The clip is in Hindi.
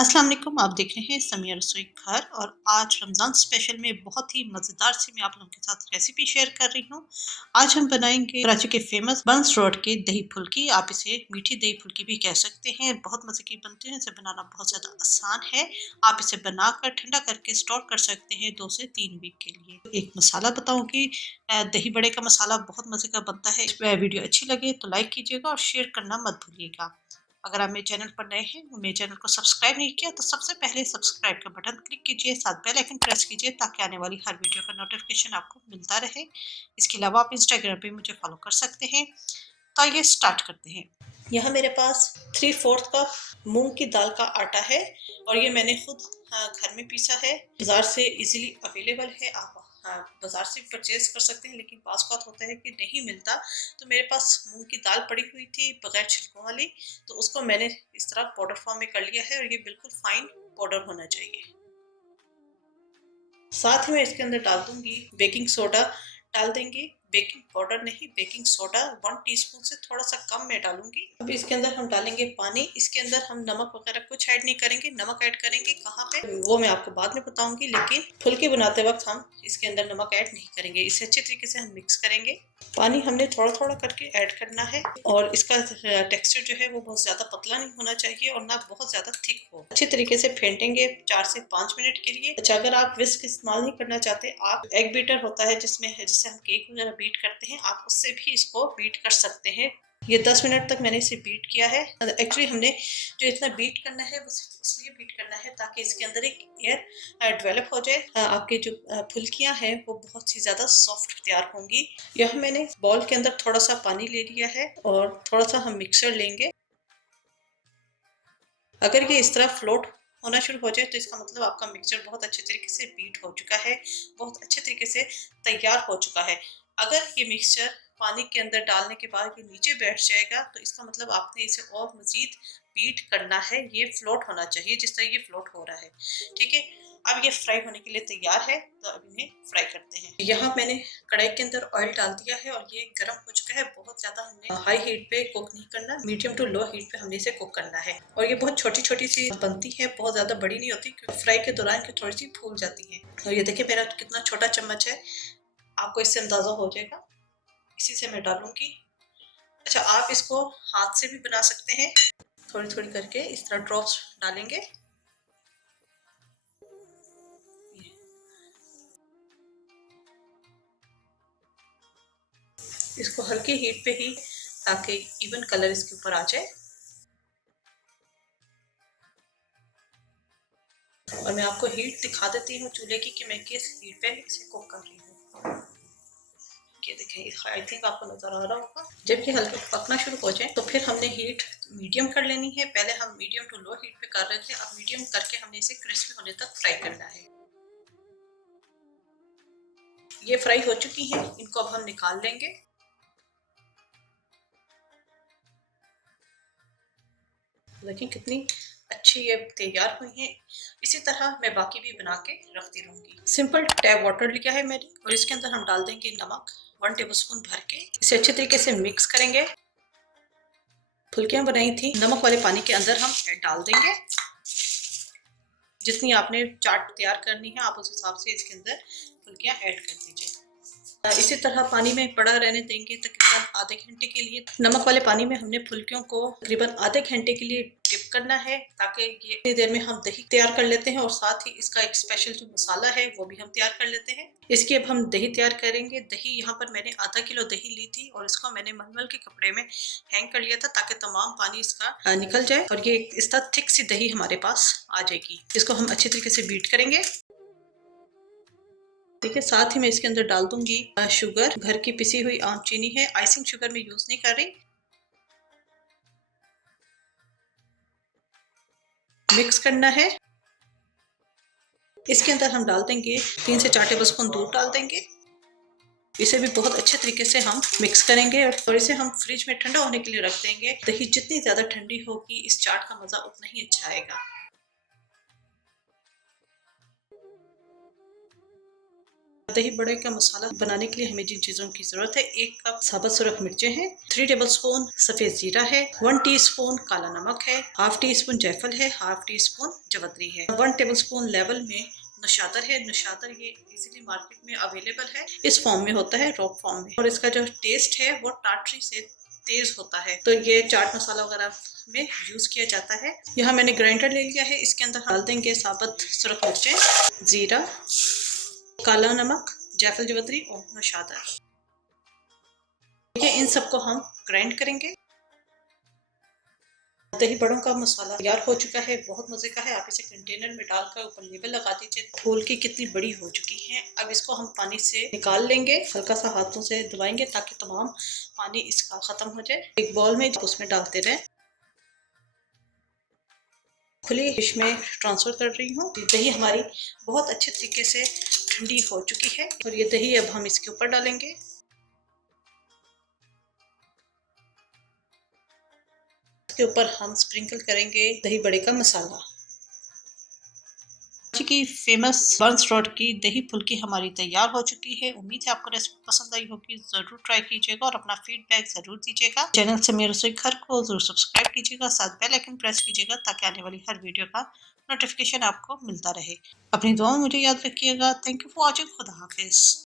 अस्सलाम वालेकुम। आप देख रहे हैं समिया रसोई घर और आज रमज़ान स्पेशल में बहुत ही मज़ेदार सी मैं आप लोगों के साथ रेसिपी शेयर कर रही हूँ। आज हम बनाएंगे कराची के फेमस बंस रोड के दही फुल्की। आप इसे मीठी दही फुल्की भी कह सकते हैं। बहुत मज़े की बनते हैं, इसे बनाना बहुत ज़्यादा आसान है। आप इसे बनाकर ठंडा करके स्टोर कर सकते हैं 2 से 3 वीक के लिए। एक मसाला बताऊंगी, दही बड़े का मसाला बहुत मज़े का बनता है। वीडियो अच्छी लगे तो लाइक कीजिएगा और शेयर करना मत भूलिएगा। अगर आप मेरे चैनल पर नए हैं और मेरे चैनल को सब्सक्राइब नहीं किया तो सबसे पहले सब्सक्राइब का बटन क्लिक कीजिए, साथ बेल आइकन प्रेस कीजिए ताकि आने वाली हर वीडियो का नोटिफिकेशन आपको मिलता रहे। इसके अलावा आप इंस्टाग्राम पे मुझे फॉलो कर सकते हैं। तो आइए स्टार्ट करते हैं। यहाँ मेरे पास 3/4 कप मूंग की दाल का आटा है और ये मैंने खुद घर में पीसा है। बाजार से इजीली अवेलेबल है, आप बाजार से परचेज कर सकते हैं, लेकिन पास बात होता है कि नहीं मिलता। तो मेरे पास मूंग की दाल पड़ी हुई थी बगैर छिलकों वाली, तो उसको मैंने इस तरह पाउडर फॉर्म में कर लिया है और ये बिल्कुल फाइन पाउडर होना चाहिए। साथ ही मैं इसके अंदर डाल दूंगी बेकिंग सोडा। डाल देंगे बेकिंग पाउडर नहीं, बेकिंग सोडा 1 टीस्पून से थोड़ा सा कम मैं डालूंगी। अब इसके अंदर हम डालेंगे पानी। इसके अंदर हम नमक वगैरह कुछ ऐड नहीं करेंगे। नमक ऐड करेंगे कहाँ पे वो मैं आपको बाद में बताऊंगी, लेकिन फुल्की बनाते वक्त हम इसके अंदर नमक ऐड नहीं करेंगे। इसे अच्छे तरीके से हम मिक्स करेंगे। पानी हमने थोड़ा थोड़ा करके ऐड करना है और इसका टेक्सचर जो है वो बहुत ज्यादा पतला नहीं होना चाहिए और ना बहुत ज्यादा थिक हो। अच्छे तरीके से फेंटेंगे 4 से 5 मिनट के लिए। अच्छा, अगर आप विस्क इस्तेमाल नहीं करना चाहते, आप एग बीटर होता है जिससे हम केक वगैरह बीट करते हैं, आप उससे भी इसको बीट कर सकते हैं। ये 10 मिनट तक मैंने इसे बीट किया है। एक्चुअली हमने जो इतना बीट करना है वो सिर्फ इसलिए बीट करना है ताकि इसके अंदर एक एयर डेवलप हो जाए। आपके जो फुल्कियां हैं वो बहुत ही ज्यादा सॉफ्ट तैयार होंगी। यह मैंने बॉल के अंदर थोड़ा सा पानी ले लिया है और थोड़ा सा हम मिक्सर लेंगे। अगर ये इस तरह फ्लोट होना शुरू हो जाए तो इसका मतलब आपका मिक्सचर बहुत अच्छे तरीके से बीट हो चुका है, बहुत अच्छे तरीके से तैयार हो चुका है। अगर ये मिक्सचर पानी के अंदर डालने के बाद ये नीचे बैठ जाएगा तो इसका मतलब आपने इसे और मजीद बीट करना है। ये फ्लोट होना चाहिए जिस तरह ये फ्लोट हो रहा है। ठीक है, अब ये फ्राई होने के लिए तैयार है, तो अब इन्हें फ्राई करते हैं। यहाँ मैंने कढ़ाई के अंदर ऑयल डाल दिया है और ये गर्म हो चुका है। बहुत ज्यादा हमने हाई हीट पे कुक नहीं करना, मीडियम टू लो हीट पे हमने इसे कुक करना है। और ये बहुत छोटी छोटी सी बनती है, बहुत ज्यादा बड़ी नहीं होती क्योंकि फ्राई के दौरान की थोड़ी सी फूल जाती है। और ये देखिए मेरा कितना छोटा चम्मच है, आपको इससे अंदाजा हो जाएगा। इसी से मैं डालूंगी। अच्छा, आप इसको हाथ से भी बना सकते हैं। थोड़ी थोड़ी करके इस तरह ड्रॉप्स डालेंगे। इसको हल्की हीट पे ही, ताकि इवन कलर इसके ऊपर आ जाए। और मैं आपको हीट दिखा देती हूँ चूल्हे की कि मैं किस हीट पे इसे कुक कर रही हूँ। ये देखें, आई थिंक आपको नजर आ रहा होगा। जब ये हल्का पकना शुरू हो जाए तो फिर हमने हीट मीडियम कर लेनी है। पहले हम मीडियम टू लो हीट पे कर रहे थे, अब मीडियम करके हमने इसे क्रिस्पी होने तक फ्राई करना है। ये फ्राई हो चुकी हैं, इनको अब हम निकाल लेंगे। देखिए कितनी अच्छी ये तैयार हुई है। इसी तरह मैं बाकी भी बना के रखती रहूंगी। सिंपल टैप वाटर लिया है मैंने और इसके अंदर हम डाल देंगे नमक 1 टेबलस्पून भर के। इसे अच्छे तरीके से मिक्स करेंगे। फुल्कियां बनाई थी नमक वाले पानी के अंदर हम डाल देंगे। जितनी आपने चाट तैयार करनी है आप उस हिसाब से इसके अंदर फुल्कियां ऐड कर दीजिए। इसी तरह पानी में पड़ा रहने देंगे तकरीबन आधे घंटे के लिए। नमक वाले पानी में हमने फुल्कियों को तकरीबन आधे घंटे के लिए डिप करना है, ताकि ये इतनी देर में हम दही तैयार कर लेते हैं और साथ ही इसका एक स्पेशल जो मसाला है वो भी हम तैयार कर लेते हैं। इसकी अब हम दही तैयार करेंगे। दही यहाँ पर मैंने आधा किलो दही ली थी और इसको मैंने मलमल के कपड़े में हैंग कर लिया था ताकि तमाम पानी इसका निकल जाए और ये इस तरह थिक सी दही हमारे पास आ जाएगी। इसको हम अच्छी तरीके से बीट करेंगे। ठीक है, साथ ही मैं इसके अंदर डाल दूंगी शुगर। घर की पिसी हुई आम चीनी है, आइसिंग शुगर में यूज नहीं कर रही। मिक्स करना है। इसके अंदर हम डाल देंगे 3 से 4 टेबलस्पून दूध डाल देंगे। इसे भी बहुत अच्छे तरीके से हम मिक्स करेंगे और इसे हम फ्रिज में ठंडा होने के लिए रख देंगे। दही जितनी ज्यादा ठंडी होगी इस चाट का मजा उतना ही अच्छा आएगा। दही बड़े का मसाला बनाने के लिए हमें जिन चीज़ों की ज़रूरत है, 1 कप साबुत सुरख मिर्चें हैं, 3 टेबलस्पून सफ़ेद जीरा है, 1 टीस्पून काला नमक है, हाफ टी स्पून जायफल है, हाफ टी स्पून जवतरी है, 1 टेबलस्पून लेवल में नशातर है। नशातर ये इजीली मार्केट में अवेलेबल है, इस फॉर्म में होता है, रॉ फॉर्म में, और इसका जो टेस्ट है वो टाटरी से तेज होता है, तो ये चाट मसाला वगैरह में यूज किया जाता है। यहाँ मैंने ग्राइंडर ले लिया है, इसके अंदर डाल देंगे साबुत सुरख मिर्चें, जीरा, काला नमक, जायफल जवतरी और नशातर। इन सबको हम ग्राइंड करेंगे। दही बड़ों का मसाला तैयार हो चुका है, बहुत मजे का है। आप इसे कंटेनर में डालकर ऊपर लेबल लगा दीजिए। फूल की कितनी बड़ी हो चुकी है। अब इसको हम पानी से निकाल लेंगे, हल्का सा हाथों से दबाएंगे ताकि तमाम पानी इसका खत्म हो जाए। एक बॉल में उसमें डालते रहे, खुली डिश में ट्रांसफर कर रही हूँ। दही हमारी बहुत अच्छे तरीके से ठंडी हो चुकी है और ये दही अब हम इसके ऊपर डालेंगे। इसके ऊपर हम स्प्रिंकल करेंगे दही बड़े का मसाला। कराची की फेमस बंस रोड की दही फुल्की हमारी तैयार हो चुकी है। उम्मीद है आपको रेसिपी पसंद आई होगी। जरूर ट्राई कीजिएगा और अपना फीडबैक जरूर दीजिएगा। चैनल समीर रसोई घर को जरूर सब्सक्राइब कीजिएगा, साथ बेल आइकन प्रेस कीजिएगा ताकि आने वाली हर वीडियो का नोटिफिकेशन आपको मिलता रहे। अपनी दुआ में मुझे याद रखिएगा। Thank you for watching. खुदा हाफिज।